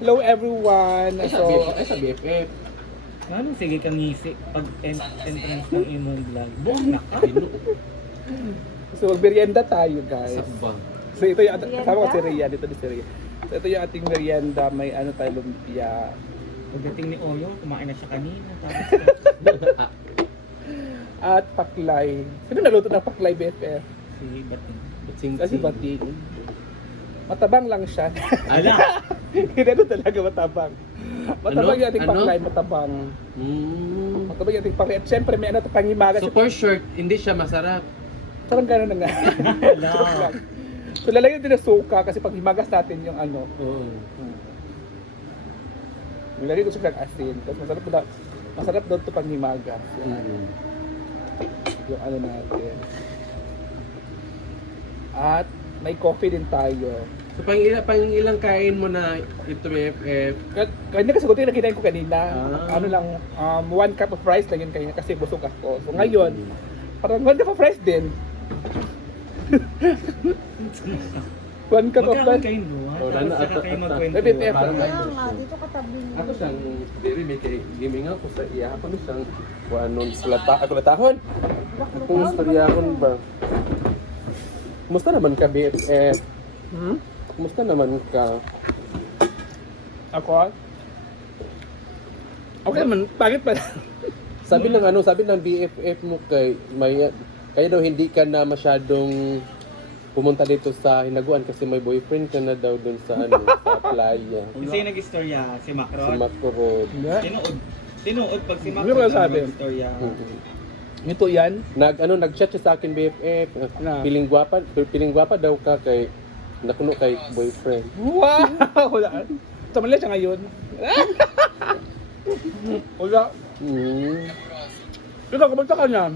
Hello everyone. Ay, sa BFF. Ano, sige kang ngisi pag entrance ng imong vlog. Buong na ka. So merienda tayo guys. Sakbang. So ito yung kasama ko si Rhea, dito ni si Rhea. So ito yung ating merienda, may ano tayo lumpia. Pagdating ni Oyo, kumain na siya kanina. Tapos, At paklay. Sino naluto ng paklay BFF? si Bating. Kasi batik. Matabang lang siya. Ala! Hindi ano talaga matabang. Matabang yung ating Ano? paklay, matabang. Matabang yung ating paklay. At syempre may ano ito pangimaga. So for short, hindi siya masarap. Parang gano'n na nga. Ala! So lalagyan din ng suka kasi pag himagas natin yung ano. Oo. Nilagay ko siya ng asin. Tapos masarap daw ito pag himagas. Yung ano natin. At may coffee din tayo. So pang ilang kain mo na ito BFF? Kanina kasi kunti na kinain ko kanina. Ah. Ano lang, 1 cup of rice lang yun kanina kasi busog ako. So ngayon, parang 1 cup of rice din. 1 cup of Magkakaroon rice. kayo no? Oh, lalo, Tapos saka kayo at- magkwento. Baby, F. Parang Kaya may nga, dito katabi niyo. ako siyang diri may kay gaming ako sa iya ako siyang kuanon sulatahon. Kung istoryahon ba? Kumusta naman ka BFF? Kumusta naman ka? Ako? Okay naman, bakit pa? Sabi ng BFF mo kaya daw hindi ka na masyadong pumunta dito sa Hinaguan kasi may boyfriend ka na daw dun sa sa playa. Kasi yung nag-istorya, si Sa Macron. Macro Road. Tinuod pag si Ano Macron ba sabi? nag-istorya. Ito yan? Nag-chat siya sa akin BFF. Na? Piling gwapa daw ka kay nakuno kay boyfriend. Wow! Wala. Sa Manila siya ngayon. Wala. Ikaw, kamusta ka niya?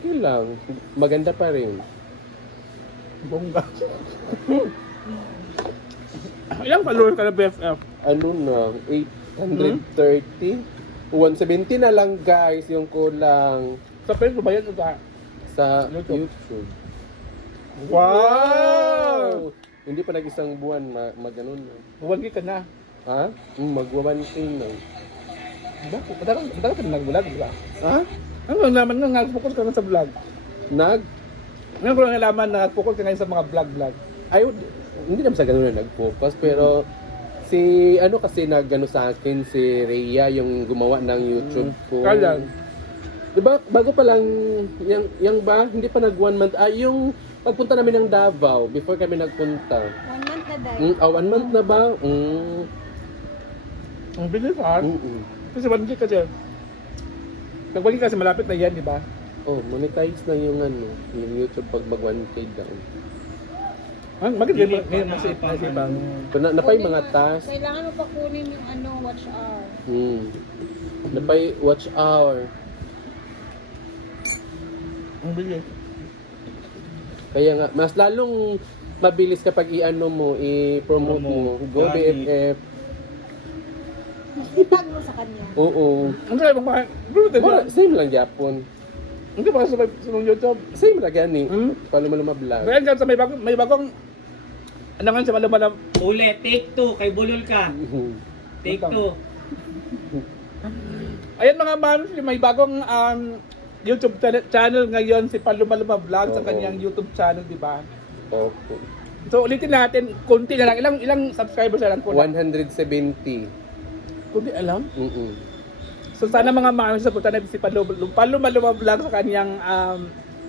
Okay lang. Maganda pa rin. Bongga. Ilang followers ka na BFF? Ano na? 830? 170 na lang guys yung kulang Sa Facebook ba yan? O sa... sa YouTube. YouTube. Wow! Hindi pa nag-isang buwan mag-ano na. 1K ka na. Ha? Magwa-1K na. Bakit? Matagal ka na nag-vlog, di ba? Ha? Ano lang naman nga, nag-focus ka na sa vlog. Ngayon ko lang nalaman na nag-focus ka ngayon sa mga vlog-vlog. Hindi naman sa ganun na nag-focus, pero si kasi nag-ano sa akin, si Rhea, yung gumawa ng YouTube ko. Kaya. Diba, bago pa lang, yung ba, hindi pa nag 1 month, yung pagpunta namin ng Davao, before kami nagpunta. 1 month na dahil. 1 month na ba? Ang bilis ha? Kasi 1K kasi. Nag-1K kasi malapit na yan, di ba? Oh, monetize na yung yung YouTube pag mag 1K down. Maganda Hindi ngayon pa nasipan. So, napay mga task. Kailangan mo pa kunin yung watch hour. Napay watch hour. Ang bilis. Kaya nga, mas lalong mabilis kapag i-promote mo. Go Organic. BFF. Itag mo sa kanya. Oo. Ang kaya bang bakit? Bro, di ba? Same lang Japon. Hindi ba sa YouTube? Same lang yan eh. Hmm? Paluma-luma vlog. Kaya nga sa may bagong ano nga sa maluma Uli, take 2, kay Bulol ka. Take 2. Ayan mga ma'am, may bagong YouTube channel ngayon si Paluma-Luma Vlog sa Oo. kanyang YouTube channel, di ba? Okay. So ulitin natin, konti na lang. Ilang subscribers na lang ko? 170. Kunti alam. Mm-mm. So sana mga ma'am, sa punta natin si Paluma-Luma Vlog sa kanyang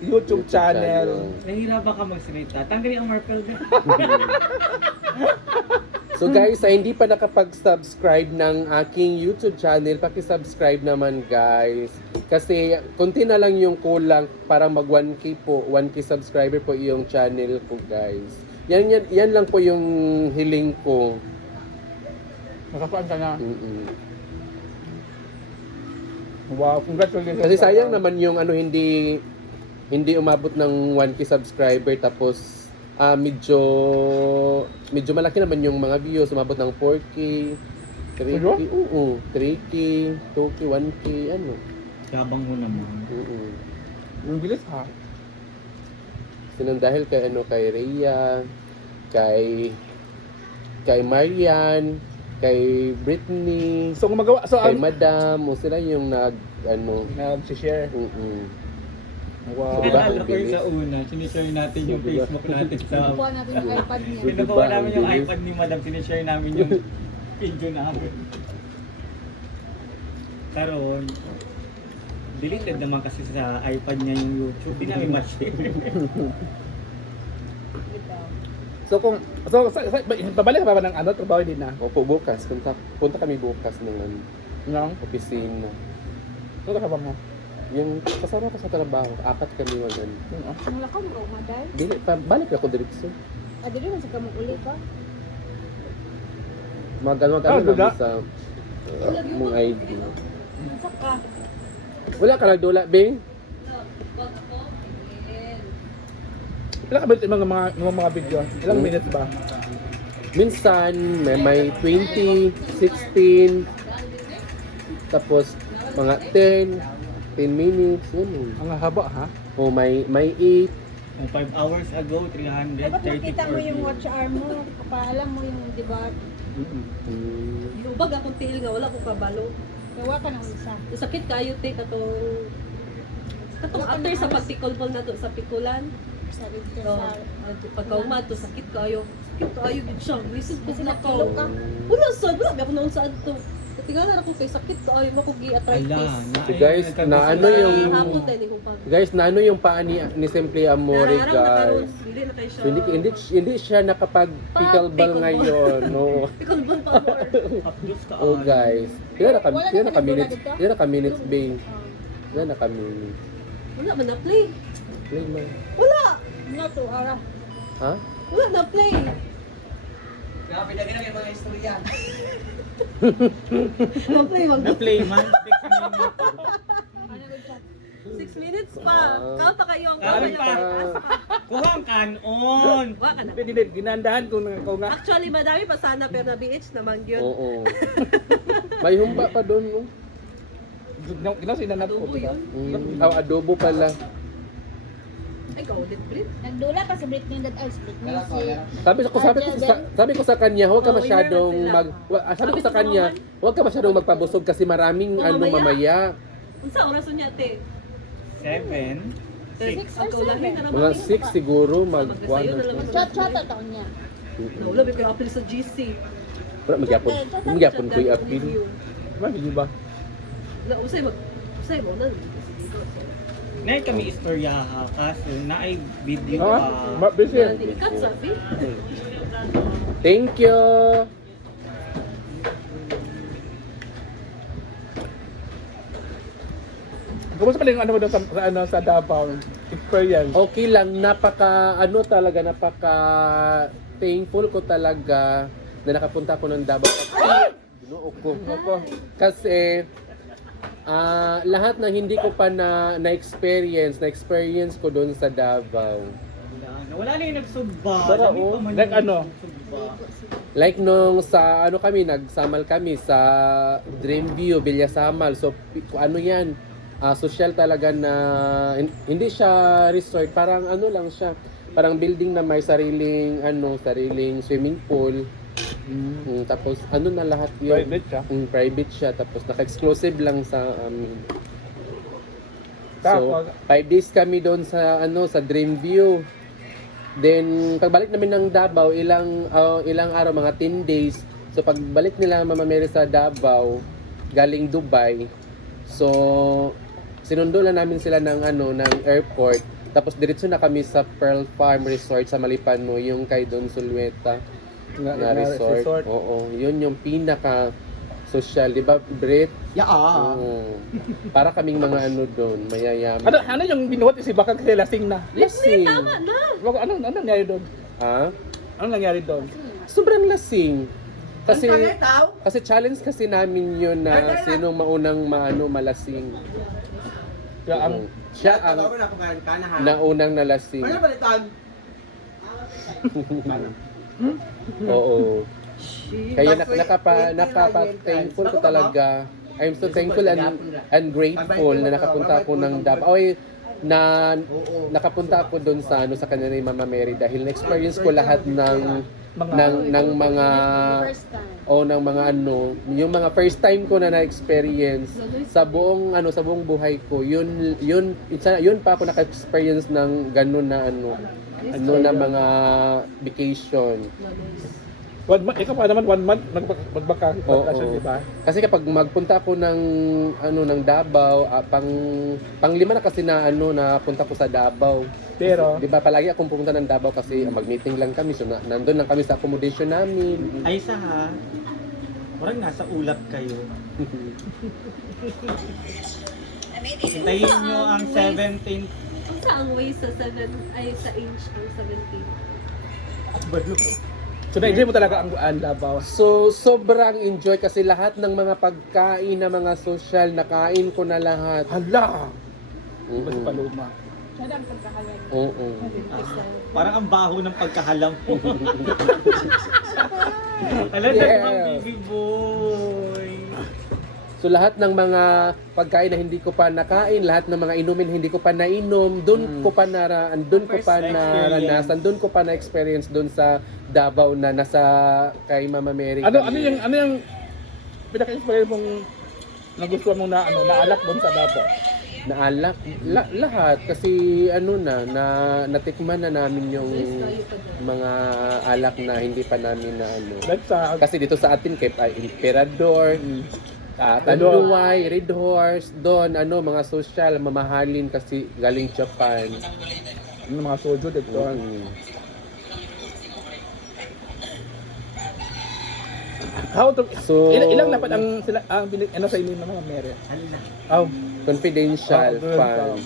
YouTube channel. Nahihirapan ka magsalita. Tanggalin ang Marvel na. So guys, sa hindi pa nakapag-subscribe ng aking YouTube channel, paki-subscribe naman guys. Kasi konti na lang yung kulang para mag 1K po. 1K subscriber po yung channel ko guys. Yan lang po yung hiling ko. Makapaan ka na. Mm-mm. Wow, congratulations. Kasi sayang naman yung hindi umabot ng 1K subscriber tapos medyo malaki naman yung mga views, umabot ng 4K, 3K, oo, 3K, 2K, 1K, ano. Gabang mo naman. Oo. Ang bilis ha. Sinang dahil kay kay Rhea, kay Marian, kay Britney, So, gumagawa. So, kay Madam, o sila yung nag-share. Wow. Diba, Naalala ang ko yung bilis. sa una, sinishare natin yung Facebook natin sa... Kuha natin yung iPad niya. Diba, Pinagawa namin ang yung bilis. iPad ni Madam, sinishare namin yung video namin. Karon, deleted naman kasi sa iPad niya yung YouTube. Di namin ma-share. So, babalik ka pa ba ng trabaho din na? Opo, bukas. Punta kami bukas ng No? opisina. Ano ka ba mo? Yung kasama ko sa trabaho, 4 kami wagan. Ang lakaw mo, maday. Dili pa, balik ako diretso. Dili mo sa kamong uli pa. Mag-ano dula. sa mong ID. Saka. Wala ka nagdula, Bing? Ilan ka ba yung mga video? Ilang minutes ba? Minsan, may 20, 16, tapos mga 10 minutes, yun. Ang haba ha? O may 8. Kung 5 hours ago, 334. Dapat makita mo yung watch hour mo. Kapaalam mo yung, di ba, Ubag akong tiil nga, wala akong kabalo. gawa ka ng isa. Sakit kayo, te, katong after sa pagpikolbol na to sa pikulan. Sabi ka Oh, sa... pagkaumad to, sakit kayo. Sakit kayo, gid siya. Lisod ko Kasi sila nakilo ka. Wala sad, wala. Ako noon saan to. Tingnan ako kay sakit kayo, makugi Ala, arthritis. So guys, na ano yung... Hapon tayo ni Kupag. Guys, na ano yung paa ni Simply Amore, Nararam na karon, guys. hindi na kayo siya. So, hindi siya nakapag-pickleball ngayon, no. Pikolbol pa more. Hapdos ka. Oh guys, Wala na minutes, dito? ilan na minutes, Bing. Ilan na minutes. Wala man na play. Play man. Wala! Nga to, ara. Ha? Wala na play. Na-play, wag Na-play man, 6 minutes. Ano nag-chat? 6 minutes pa. Ah. Kao pa kayo. Kaon pa. Kuha ang kanon. Wa ka na. Ginandahan ko nga. Actually, madami pa sana pero na-BH naman yun. Oo. May humba pa doon, no? Ginasinanap ko. Adobo yun. Adobo pala. Ay, kaulit, Brit. Nagdula pa si Britney that ay si Britney si... Sabi ko sa kanya, huwag ka Oo, masyadong yun naman sabi ko sa kanya, huwag ka masyadong magpabusog kasi maraming Oo, mamaya. Unsa oras niya, te? 7. 6. Ang kaulahin na naman. Mga 6 siguro Magkasayo na lang. Chat-chat ang taon niya. Naula, may kayo apil sa GC. Wala, magyapon ko i-appeal. Hindi ba? Wala, usay mo na. Nay kami istorya ha, kaso naay video Ha? pa. Busy. Ikat sabi. Thank you. Kumusta pala yung ano mo doon sa Davao? Experience. Okay lang, napaka thankful ko talaga na nakapunta ako ng Davao. Ginoo ko. Kasi lahat ng hindi ko pa na-experience ko doon sa Davao. Wala na yung nagsugba. Pero, Dami pa man like yung ano? nagsugba. Like nung sa nagsamal kami sa Dreamview, Villasamal. So ano yan, social talaga na hindi siya resort, parang ano lang siya. Parang building na may sariling swimming pool. Tapos ano na lahat yun. Private siya. Private siya. Tapos naka-exclusive lang sa Tapos, So 5 days kami doon sa sa Dreamview. Then pagbalik namin ng Davao, ilang araw, mga 10 days. So pagbalik nila Mama Mary sa Davao galing Dubai. So sinundo lang namin sila ng airport. Tapos diretso na kami sa Pearl Farm Resort sa Malipano, yung kay Don Sulueta na resort. Oo, yun yung pinaka social, di ba, Brit? Oo. Para kaming mga doon, mayayaman. ano yung binuhat si Bakang kasi lasing na? Lasing. Tama na. Ano nangyari doon? Ha? Ano nangyari doon? Sobrang lasing. Kasi challenge kasi namin yun na sino maunang malasing. Siya ang naunang nalasing. Oo. Kaya nakapa-thankful ko talaga. I'm so thankful and grateful na nakapunta ako ng Davao. Nakapunta ako doon sa sa kanila ni Mama Mary dahil na-experience ko lahat ng mga First time. o ng mga ano, yung mga first time ko na na-experience sa buong buhay ko. Yun pa ako naka-experience ng ganun na na mga vacation. 1 month, ikaw pa naman 1 month magbakasyon, Oo. di ba? Kasi kapag magpunta ako ng ng Davao, panglima na kasi na napunta ko sa Davao. Pero, Di ba palagi akong pumunta ng Davao kasi mag-meeting lang kami. So nandun lang kami sa accommodation namin. Ay sa ha. Parang nasa ulap kayo. Hintayin nyo ang 17th. Ang saang way sa 7, ay sa inch ng 17. Balo. so na-enjoy mo talaga ang Davao. So sobrang enjoy kasi lahat ng mga pagkain na mga social nakain ko na lahat. Hala! Oo. Basta Paloma. Siya ang pagkakalan. Oo. Parang ang baho ng pagkahalam mo. Alam na Yeah. mga baby boy. So lahat ng mga pagkain na hindi ko pa nakain, lahat ng mga inumin hindi ko pa nainom, doon ko pa naranasan, doon ko pa na-experience doon sa Davao na nasa kay Mama Mary. Ano kami. yung pinaka-inspire mong nagustuhan mong naalak doon sa Davao? Naalak lahat kasi natikman na namin yung mga alak na hindi pa namin na That's kasi dito sa atin kay Emperador, Tanduay, Red Horse, doon mga social mamahalin kasi galing Japan. mga soju dito. How to So ilang dapat ang sila sa inyo ng mga mere? Hala. Oh, confidential good. fund.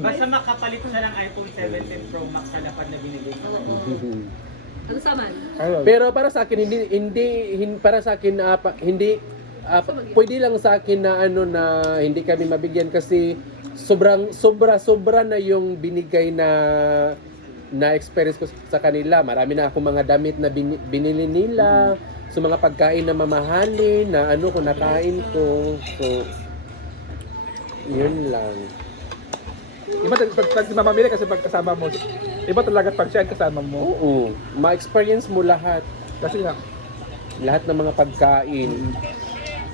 Basta makapalit siya ng iPhone 17 Pro Max sa lapad na binili ko. Ano sa man? ayun. Pero para sa akin para sa akin hindi pwede lang sa akin na na hindi kami mabigyan kasi sobra na yung binigay na experience ko sa kanila. Marami na akong mga damit na binili nila, so mga pagkain na mamahalin na kung nakain ko. So yun lang. Iba pag si Mama Mary kasi pag kasama mo, iba talaga pag siya ang kasama mo. Oo, ma-experience mo lahat Kasi nga, ng mga pagkain,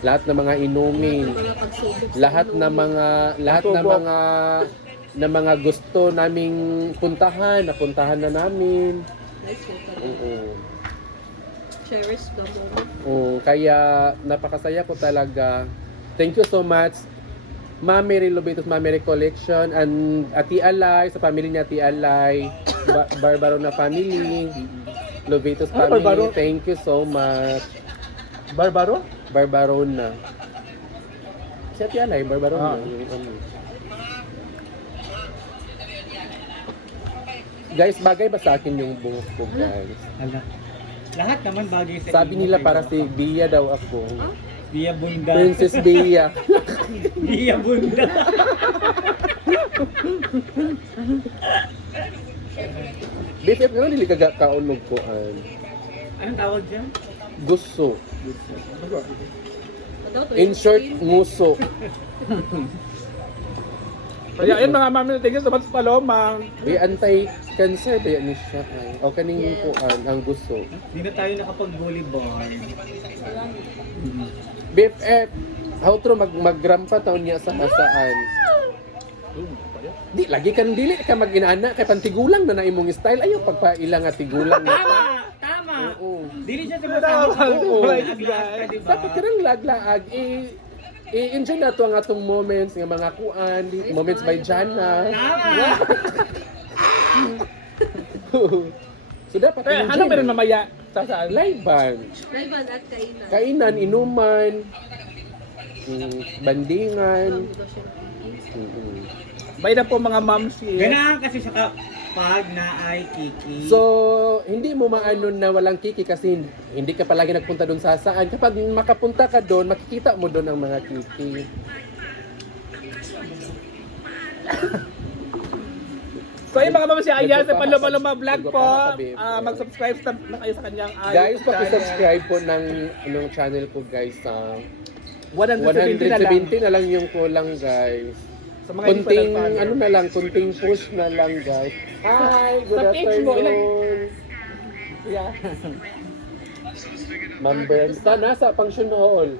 lahat ng mga inumin, Mga pagsubok sa lahat inumin. na mga gusto naming napuntahan na namin. Nice mo. Oo. Cherish the moment. Oo, kaya napakasaya ko talaga. Thank you so much, Ma'am Mary Lobetos, Ma'am Mary Collection, and Ati Alay, sa family niya Ati Alay, Barbarona family, Lobetos Ah, family. Barbaro. Thank you so much. Barbaro? Barbarona. Si Ati Alay, Barbarona. Ah. Yung Guys, bagay ba sa akin yung buhok ko, guys? Hala. Lahat naman bagay sa Sabi inyo, nila kayo. para si Bia daw ako. Bia Bunda. Princess Bia. Bia Bunda. BFF nga dili ka kaunog ko Anong tawag dyan? gusto. Ano to? In short, nguso. Kaya yun mga Mami, thank you so much Paloma. Uy, anti-cancer ba yan siya? O kaning Yes. kuan ang gusto. Hindi na tayo nakapag-volleyball. BFF, how true magrampa taon niya sa saan? Di, lagi kan dili ka mag-inana kay pantigulang na naimong style. Ayaw pagpailang nga tigulang na. Tama! Tama! Oo. Dili siya Tama. sumasabi. Oo. Nag-laag ka, diba? Dapat ka nang laglaag. I-enjoy na to ang atong moments, nga mga kuan, moments by Jana. Tama! So dapat Kaya ano meron mamaya sa saan? live band. Rayban at kainan. Kainan, inuman, bandingan. Walang daw siya nakikita. Bay na po mga moms here. Ganahan kasi sa kapag na ay kiki. So, hindi mo maano na walang kiki kasi hindi ka palagi nagpunta doon sa saan. Kapag makapunta ka doon, makikita mo doon ang mga kiki. So yung mga moms si Aya sa Paloma vlog po, Nagpapakabi. mag-subscribe na kayo sa kanyang Guys, channel. paki-subscribe po ng channel ko, guys. 170 na lang. 170 na lang yung kulang, guys. Sa mga hindi pa Kunting, nag-follow. kunting push na lang, guys. Hi, good Sa page mo, afternoon. Yeah. Ma'am Brenda. Nasa function hall.